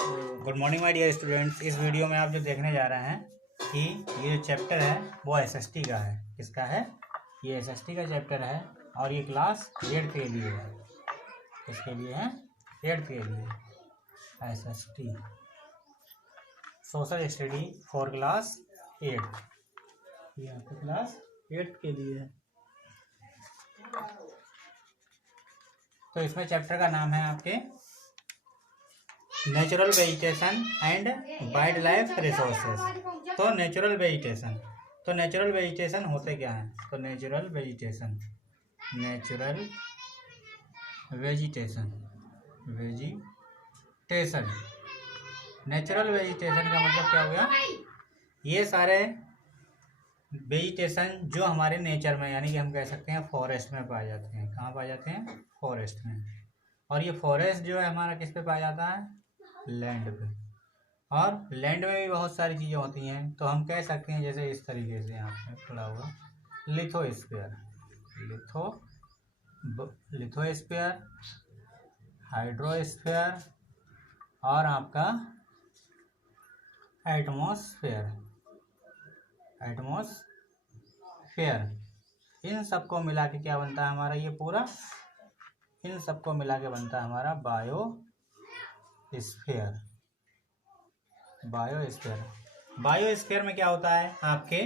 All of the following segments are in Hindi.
Good morning my dear students. इस वीडियो में आप जो देखने जा रहे हैं कि ये जो चैप्टर है वो एसएसटी का है। किसका है? ये एसएसटी का चैप्टर है और ये क्लास 8th के लिए है। किसके लिए है? 8th के लिए। SST social study for class 8th। ये आपकी क्लास 8th के लिए है। तो इसमें चैप्टर का नाम है आपके natural vegetation and wild life resources. तो नेचुरल वेजिटेशन होते क्या हैं? तो नेचुरल वेजिटेशन का मतलब क्या हो गया? ये सारे वेजिटेशन जो हमारे नेचर में, यानी कि हम कह सकते हैं फॉरेस्ट में पाए जाते हैं। कहाँ पाए जाते हैं? फॉरेस्ट में। और ये फॉरेस्ट जो है हमारा किस पे पाया जाता है? लैंड पे। और लैंड में भी बहुत सारी चीज़ें होती हैं। तो हम कह सकते हैं जैसे इस तरीके से यहाँ पे पड़ा हुआ लिथोस्फीयर, हाइड्रोस्फीयर और आपका एटमॉस्फेयर। इन सबको मिला के क्या बनता है हमारा? ये पूरा इन सबको मिला के बनता है हमारा बायोस्फीयर में क्या होता है? आपके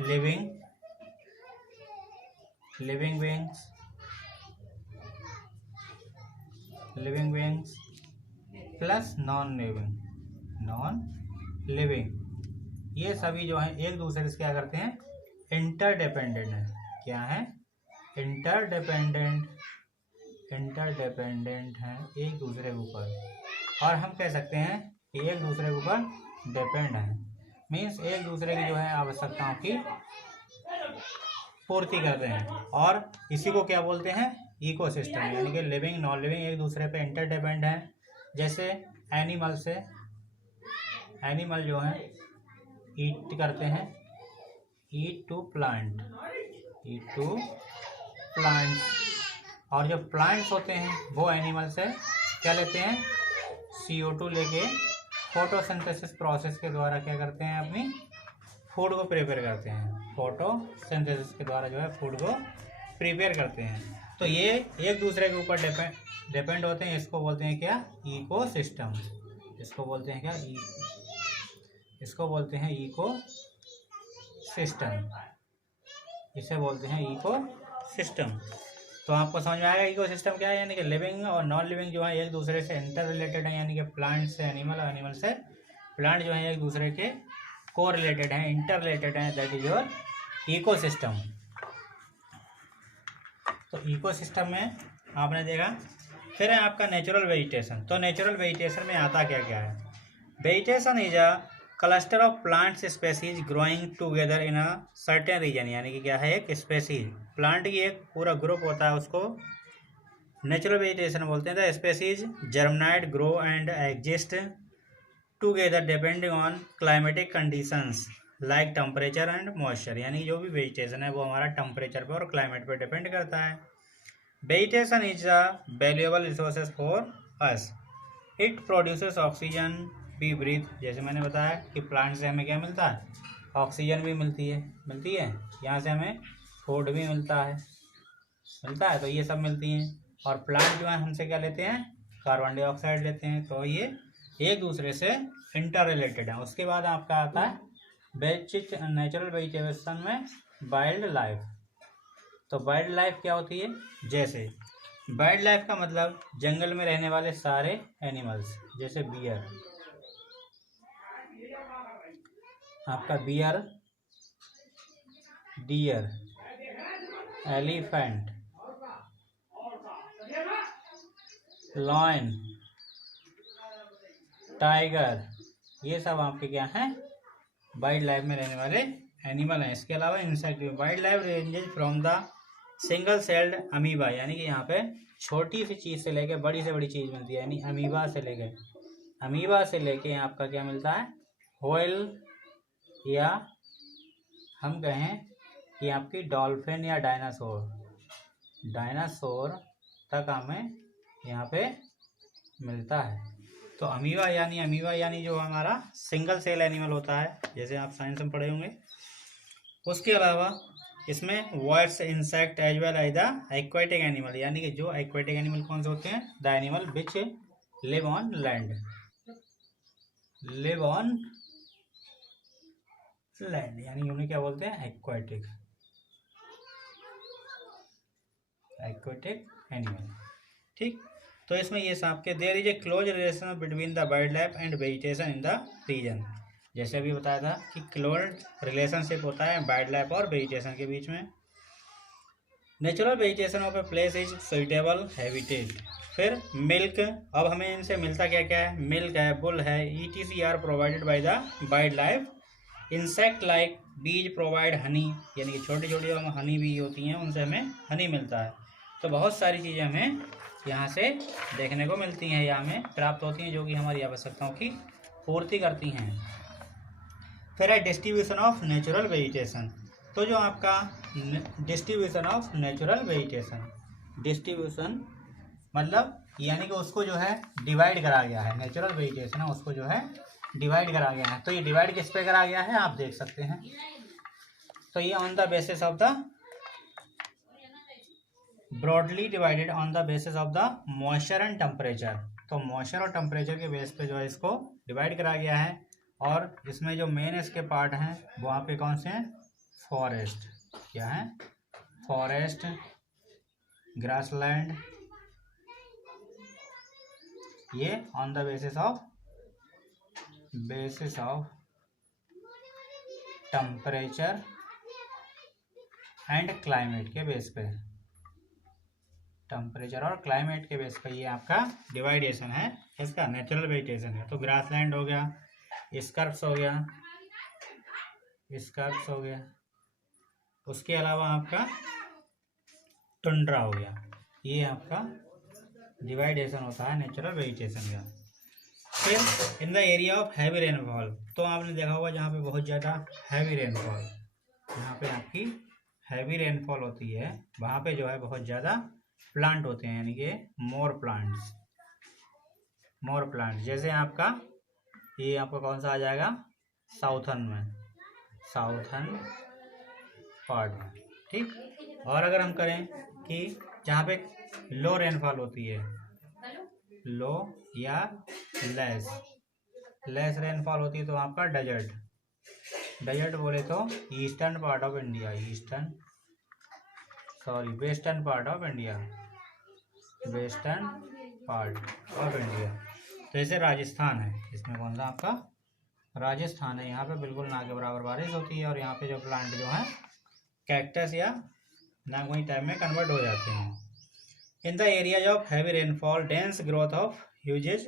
living beings plus non living, ये सभी जो है एक दूसरे से क्या करते हैं? इंटरडिपेंडेंट है। क्या है? इंटरडिपेंडेंट है एक दूसरे के ऊपर। और हम कह सकते हैं कि एक दूसरे के ऊपर डिपेंड है, मीन्स एक दूसरे की जो है आवश्यकताओं की पूर्ति करते हैं। और इसी को क्या बोलते हैं? इकोसिस्टम। यानी कि लिविंग नॉन लिविंग एक दूसरे पे इंटरडिपेंड है। जैसे एनिमल जो है ईट करते हैं, ईट टू प्लांट। और जो प्लांट्स होते हैं वो एनिमल से क्या लेते हैं? CO2 लेके फोटोसिंथेसिस प्रोसेस के द्वारा क्या करते हैं? अपनी फूड को प्रिपेयर करते हैं। फोटोसिंथेसिस के द्वारा जो है फूड को प्रिपेयर करते हैं। तो ये एक दूसरे के ऊपर डिपेंड होते हैं। इसको बोलते हैं क्या? इकोसिस्टम। इसको बोलते हैं क्या? इसको बोलते हैं इकोसिस्टम। इसे बोलते हैं इकोसिस्टम। तो आपको समझ में आएगा इकोसिस्टम क्या है? यानी कि लिविंग और नॉन लिविंग जो है एक दूसरे से इंटर रिलेटेड है। यानी कि प्लांट से एनिमल और एनिमल से प्लांट जो है एक दूसरे के को रिलेटेड है, इंटर रिलेटेड है। That is your ecosystem. तो इकोसिस्टम में आपने देखा। फिर है आपका नेचुरल वेजिटेशन। तो नेचुरल वेजिटेशन में आता क्या क्या है? Vegetation is a cluster of plants species growing together in a certain region. यानी कि क्या है? एक स्पेसीज, प्लांट की एक पूरा ग्रुप होता है, उसको नेचुरल वेजिटेशन बोलते हैं। The species germinate, grow and exist together depending on climatic conditions like temperature and moisture. यानी जो भी वेजिटेशन है वो हमारा टेम्परेचर पर और क्लाइमेट पर डिपेंड करता है। Vegetation is a valuable resources for us. It produces oxygen we breathe. जैसे मैंने बताया कि प्लांट से हमें क्या मिलता है? ऑक्सीजन भी मिलती है। यहाँ से हमें फूड भी मिलता है। तो ये सब मिलती हैं। और प्लांट जो है हमसे क्या लेते हैं? कार्बन डाइऑक्साइड लेते हैं। तो ये एक दूसरे से इंटर रिलेटेड है। उसके बाद आपका आता है नेचुरल वेजिटेशन में वाइल्ड लाइफ। तो वाइल्ड लाइफ क्या होती है? जैसे वाइल्ड लाइफ का मतलब जंगल में रहने वाले सारे एनिमल्स। जैसे बियर, आपका डियर, एलिफेंट, लॉयन, टाइगर, ये सब आपके क्या हैं? वाइल्ड लाइफ में रहने वाले एनिमल हैं। इसके अलावा insect. Wild life ranges from the single celled amoeba. यानी कि यहाँ पे छोटी सी चीज़ से लेके बड़ी से बड़ी चीज़ मिलती है। यानी अमीबा से लेके आपका क्या मिलता है? व्हेल, या हम कहें कि आपकी डॉल्फिन या डायनासोर तक हमें यहाँ पे मिलता है। तो अमीबा यानी जो हमारा सिंगल सेल एनिमल होता है, जैसे आप साइंस में पढ़े होंगे। उसके अलावा इसमें birds insect as well as the aquatic animal, यानी कि जो एक्वाटिक एनिमल कौन से होते हैं, the animal which live on land, live on land, यानी उन्हें क्या बोलते हैं, एक्वाटिक एनिमल। ठीक, तो इसमें ये सांप के there is a close relation between the wildlife and vegetation in the region. जैसे अभी बताया था कि क्लोज रिलेशनशिप होता है वाइल्ड लाइफ और वेजिटेशन के बीच में। Natural vegetation of a place is suitable habitat. फिर मिल्क, अब हमें इनसे मिलता क्या क्या है, मिल्क है, बुल है, ETC are provided by the wildlife. Insect like bees provide honey, यानी कि छोटी छोटी हनी भी होती हैं, उनसे हमें हनी मिलता है। तो बहुत सारी चीज़ें हमें यहाँ से देखने को मिलती हैं या हमें प्राप्त होती हैं, जो कि हमारी आवश्यकताओं की पूर्ति करती हैं। फिर है डिस्ट्रीब्यूशन ऑफ नेचुरल वेजिटेशन। तो जो आपका distribution of natural vegetation, distribution मतलब यानी कि उसको जो है डिवाइड करा गया है, नेचुरल वेजिटेशन है उसको जो है डिवाइड करा गया है। तो ये डिवाइड किस पे करा गया है, आप देख सकते हैं। तो ये on the basis of the broadly divided on the basis of the moisture and temperature. तो मॉइस्चर और टेम्परेचर के बेस पे जो है इसको डिवाइड करा गया है। और इसमें जो मेन इसके पार्ट हैं वहाँ पे कौन से हैं, फॉरेस्ट, क्या है, फॉरेस्ट, ग्रासलैंड, ये on the basis of temperature and climate के बेस पे, टेम्परेचर और क्लाइमेट के बेस पे ये आपका डिवाइडेशन है, इसका नेचुरल वेजिटेशन है। तो ग्रासलैंड हो गया, स्कर्प्स हो गया, स्कर्प्स हो गया, उसके अलावा आपका टुंड्रा हो गया, ये आपका डिवाइडेशन होता है नेचुरल वेजिटेशन का। फिर in the area of heavy rainfall, तो आपने देखा होगा जहाँ पे बहुत ज़्यादा हैवी रेनफॉल, जहाँ पे आपकी हैवी रेनफॉल होती है वहाँ पे जो है बहुत ज़्यादा प्लांट होते हैं, यानी कि मोर प्लांट्स। जैसे आपका ये आपका कौन सा आ जाएगा, साउथर्न पार्ट में। ठीक, और अगर हम करें कि जहाँ पे लो रेनफॉल होती है, लो या लेस रेनफॉल होती है, तो आपका डेजर्ट बोले तो eastern part of India, western part of India. तो जैसे राजस्थान है, इसमें कौन सा आपका राजस्थान है, यहाँ पे बिल्कुल ना के बराबर बारिश होती है और यहाँ पे जो प्लांट जो है कैक्टस या नागोई टाइप में कन्वर्ट हो जाते हैं। In the area of heavy rainfall dense growth of ह्यूजेज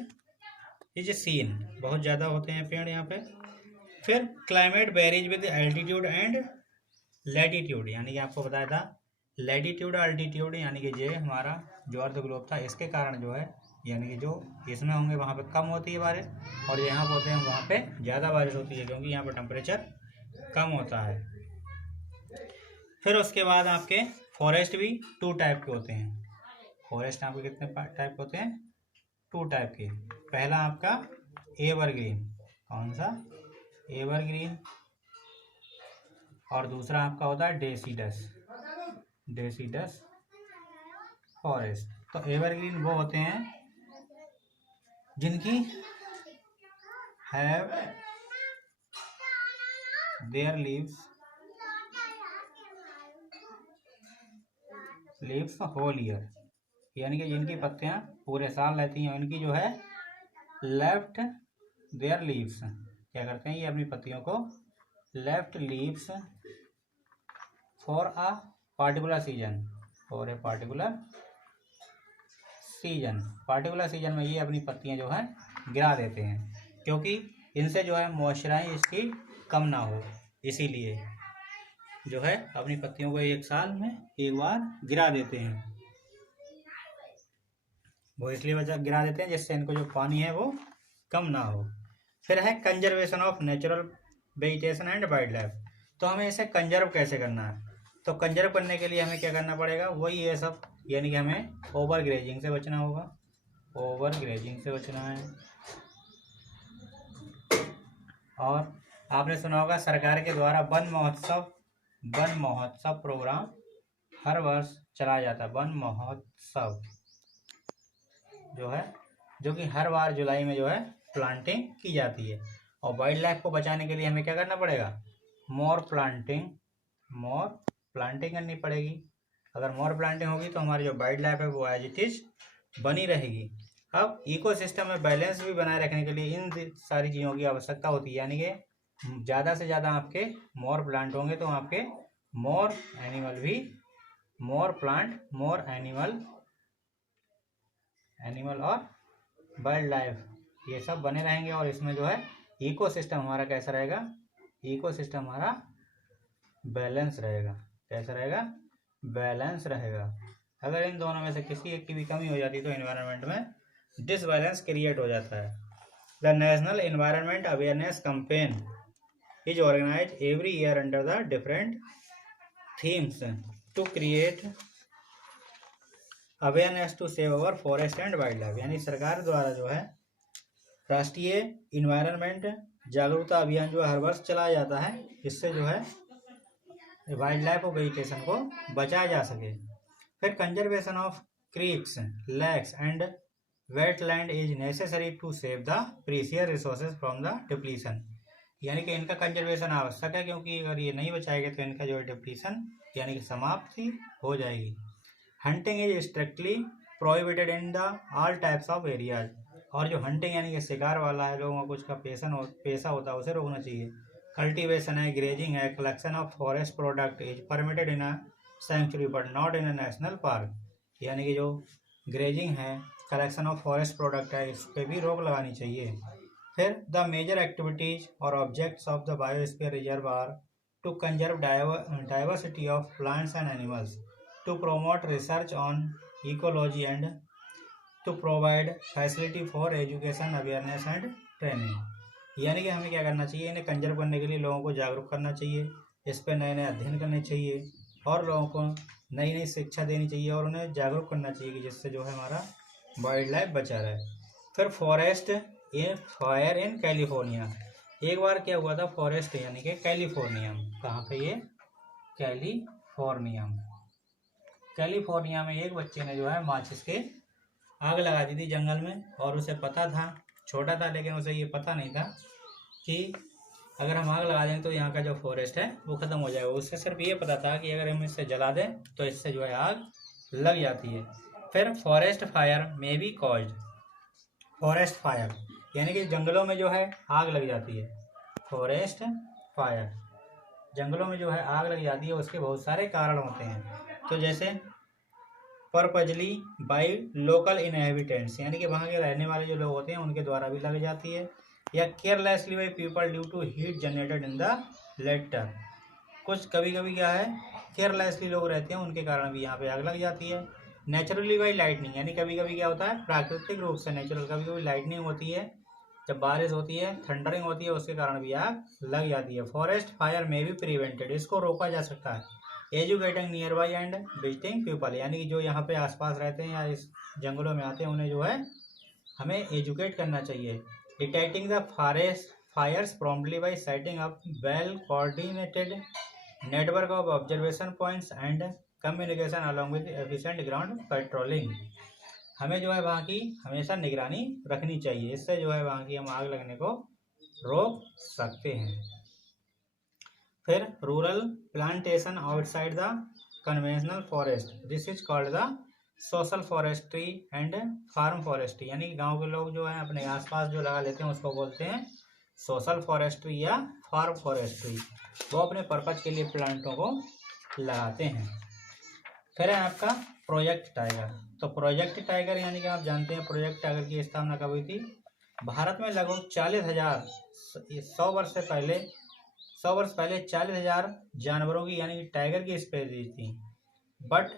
is seen, बहुत ज़्यादा होते हैं पेड़ यहाँ पे। फिर climate varies with altitude and latitude, यानी कि आपको बताया था लैटिट्यूड अल्टीट्यूड, यानी कि ये हमारा जो अर्थ ग्लोब था इसके कारण जो है, यानी कि जो इसमें होंगे वहाँ पे कम होती है बारिश, और यहाँ पे होते हैं वहाँ पे ज़्यादा बारिश होती है, क्योंकि यहाँ पे टेम्परेचर कम होता है। फिर उसके बाद आपके फॉरेस्ट भी 2 टाइप के होते हैं। फॉरेस्ट आपके कितने टाइप होते हैं, 2 टाइप के। पहला आपका एवरग्रीन, कौन सा, एवरग्रीन, और दूसरा आपका होता है डेसीडस फॉरेस्ट। तो एवरग्रीन वो होते हैं जिनकी have their leaves whole year, यानी कि जिनकी पत्तियां पूरे साल रहती हैं, उनकी जो है लेफ्ट देयर लीव्स, क्या करते हैं ये अपनी पत्तियों को left leaves for a particular season, particular season में ये अपनी पत्तियां जो है गिरा देते हैं, क्योंकि इनसे जो है मॉइस्चराइज इसकी कम ना हो, इसीलिए जो है अपनी पत्तियों को एक साल में एक बार गिरा देते हैं। वो इसलिए वजह गिरा देते हैं जिससे इनको जो पानी है वो कम ना हो। फिर है conservation of natural vegetation and wild life. तो हमें इसे कंजर्व कैसे करना है, तो कंजर्व करने के लिए हमें क्या करना पड़ेगा, वही ये सब, यानी कि हमें ओवर ग्रेजिंग से बचना होगा। ओवर ग्रेजिंग से बचना है। और आपने सुना होगा सरकार के द्वारा वन महोत्सव प्रोग्राम हर वर्ष चलाया जाता है। वन महोत्सव जो कि हर बार जुलाई में प्लांटिंग की जाती है। और वाइल्ड लाइफ को बचाने के लिए हमें क्या करना पड़ेगा? मोर प्लांटिंग करनी पड़ेगी। अगर मोर प्लांटिंग होगी तो हमारी जो वाइल्ड लाइफ है वो एज इट इज बनी रहेगी। अब इकोसिस्टम में बैलेंस भी बनाए रखने के लिए इन सारी चीज़ों की आवश्यकता होती है। यानी कि ज़्यादा से ज़्यादा आपके मोर प्लांट होंगे तो आपके मोर एनिमल और वाइल्ड लाइफ ये सब बने रहेंगे। और इसमें इकोसिस्टम हमारा कैसा रहेगा? इकोसिस्टम हमारा बैलेंस रहेगा। कैसा रहेगा? बैलेंस रहेगा। अगर इन दोनों में से किसी एक की भी कमी हो जाती तो एनवायरनमेंट में डिसबैलेंस क्रिएट हो जाता है। The national environment awareness campaign is organised every year under the different themes to create awareness to save our forest and wildlife. यानी सरकार द्वारा राष्ट्रीय इन्वायरमेंट जागरूकता अभियान हर वर्ष चलाया जाता है। इससे वाइल्ड लाइफ और वेजिटेशन को बचाया जा सके। फिर conservation of creeks, lakes and wetland is necessary to save the precious resources from the depletion. यानी कि इनका कंजर्वेशन आवश्यक है, क्योंकि अगर ये नहीं बचाएंगे तो इनका डिप्लीशन यानी कि समाप्ति हो जाएगी। Hunting is strictly prohibited in the all types of areas. और जो हंटिंग यानी कि शिकार वाला है, लोगों का कुछ का पेशा होता है, उसे रोकना चाहिए। कल्टीवेशन है, ग्रेजिंग है, collection of forest product is permitted in a sanctuary but not in a national park. यानी कि जो ग्रेजिंग है, कलेक्शन ऑफ फॉरेस्ट प्रोडक्ट है, इस पर भी रोक लगानी चाहिए। फिर द मेजर एक्टिविटीज और objects of the biosphere reserve are to conserve diversity of plants and animals, to promote research on ecology and to provide facility for education, awareness and training। यानी कि हमें क्या करना चाहिए? इन्हें कंजर्व करने के लिए लोगों को जागरूक करना चाहिए, इस पर नए नए अध्ययन करने चाहिए और लोगों को नई नई शिक्षा देनी चाहिए और उन्हें जागरूक करना चाहिए कि जिससे हमारा वाइल्ड लाइफ बचा रहे। फिर forest in fire in California. एक बार क्या हुआ था? फॉरेस्ट यानी कि कैलिफोर्निया, कहाँ पे? ये कैलिफोर्निया में एक बच्चे ने माचिस के आग लगा दी थी जंगल में। और उसे पता था, छोटा था लेकिन उसे ये पता नहीं था कि अगर हम आग लगा दें तो यहाँ का जो फॉरेस्ट है वो ख़त्म हो जाएगा। उसे सिर्फ ये पता था कि अगर हम इसे जला दें तो इससे आग लग जाती है। फिर फॉरेस्ट फायर में बी कॉज्ड। फॉरेस्ट फायर यानी कि जंगलों में आग लग जाती है। फॉरेस्ट फायर जंगलों में आग लग जाती है, उसके बहुत सारे कारण होते हैं। तो जैसे परपजली बाई लोकल इनहेबिटेंट्स यानी कि वहाँ के रहने वाले जो लोग होते हैं उनके द्वारा भी लग जाती है, या carelessly by people due to heat generated in the litter. कुछ कभी कभी क्या है, केयरलेसली लोग रहते हैं, उनके कारण भी यहाँ पे आग लग जाती है। नेचुरली बाई लाइटनिंग यानी कभी कभी क्या होता है, प्राकृतिक रूप से नेचुरल कभी कभी लाइटनिंग होती है, जब बारिश होती है, थंडरिंग होती है, उसके कारण भी आग लग जाती है। फॉरेस्ट फायर में भी प्रिवेंटेड, इसको रोका जा सकता है। Educating near by and visiting people यानी कि जो यहाँ पे आसपास रहते हैं या इस जंगलों में आते हैं उन्हें हमें एजुकेट करना चाहिए। Detecting the forest fires promptly by setting up well coordinated network of observation points and communication along with efficient ground patrolling. हमें वहाँ की हमेशा निगरानी रखनी चाहिए, इससे वहाँ की हम आग लगने को रोक सकते हैं। फिर rural plantation outside the conventional forest, this is called the social forestry and farm forestry यानी कि गांव के लोग अपने आसपास जो लगा लेते हैं उसको बोलते हैं सोशल फॉरेस्ट्री या फार्म फॉरेस्ट्री। वो अपने पर्पज के लिए प्लांटों को लगाते हैं। फिर है आपका प्रोजेक्ट टाइगर। तो प्रोजेक्ट टाइगर यानी कि आप जानते हैं प्रोजेक्ट टाइगर की स्थापना कब हुई थी? भारत में लगभग 40,000 100 वर्ष पहले 40,000 जानवरों की यानी कि टाइगर की स्पीशीज थी। बट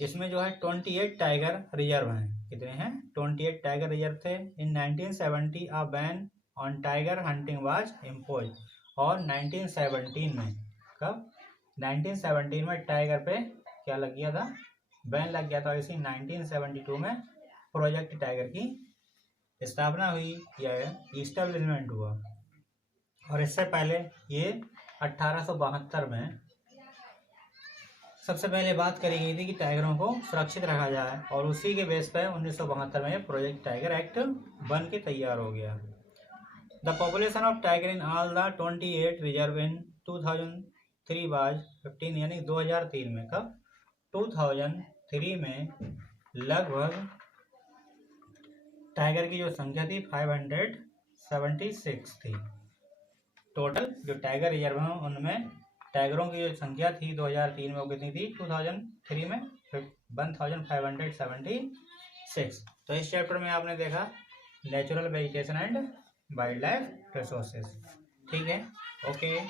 इसमें 28 टाइगर रिजर्व हैं। कितने हैं? 28 टाइगर रिजर्व थे। इन 1970 a ban on tiger hunting was impose. और 1917 में, कब? 1917 में टाइगर पे क्या लग गया था? बैन लग गया था। इसी 1972 में प्रोजेक्ट टाइगर की स्थापना हुई या इस्टेब्लिशमेंट हुआ। और इससे पहले ये 1872 में सबसे पहले बात करी गई थी कि टाइगरों को सुरक्षित रखा जाए, और उसी के बेस पर 1972 में प्रोजेक्ट टाइगर एक्ट बन के तैयार हो गया। The population of tiger in all the 28 reserve in 2003 was 15, यानी 2003 में, कब 2003 में लगभग टाइगर की जो संख्या थी 576 थी। टोटल जो टाइगर रिजर्व हैं उनमें टाइगरों की जो संख्या थी 2003 में वो कितनी थी, 2003 में 1576। तो इस चैप्टर में आपने देखा natural vegetation and wild life resources. ठीक है, ओके।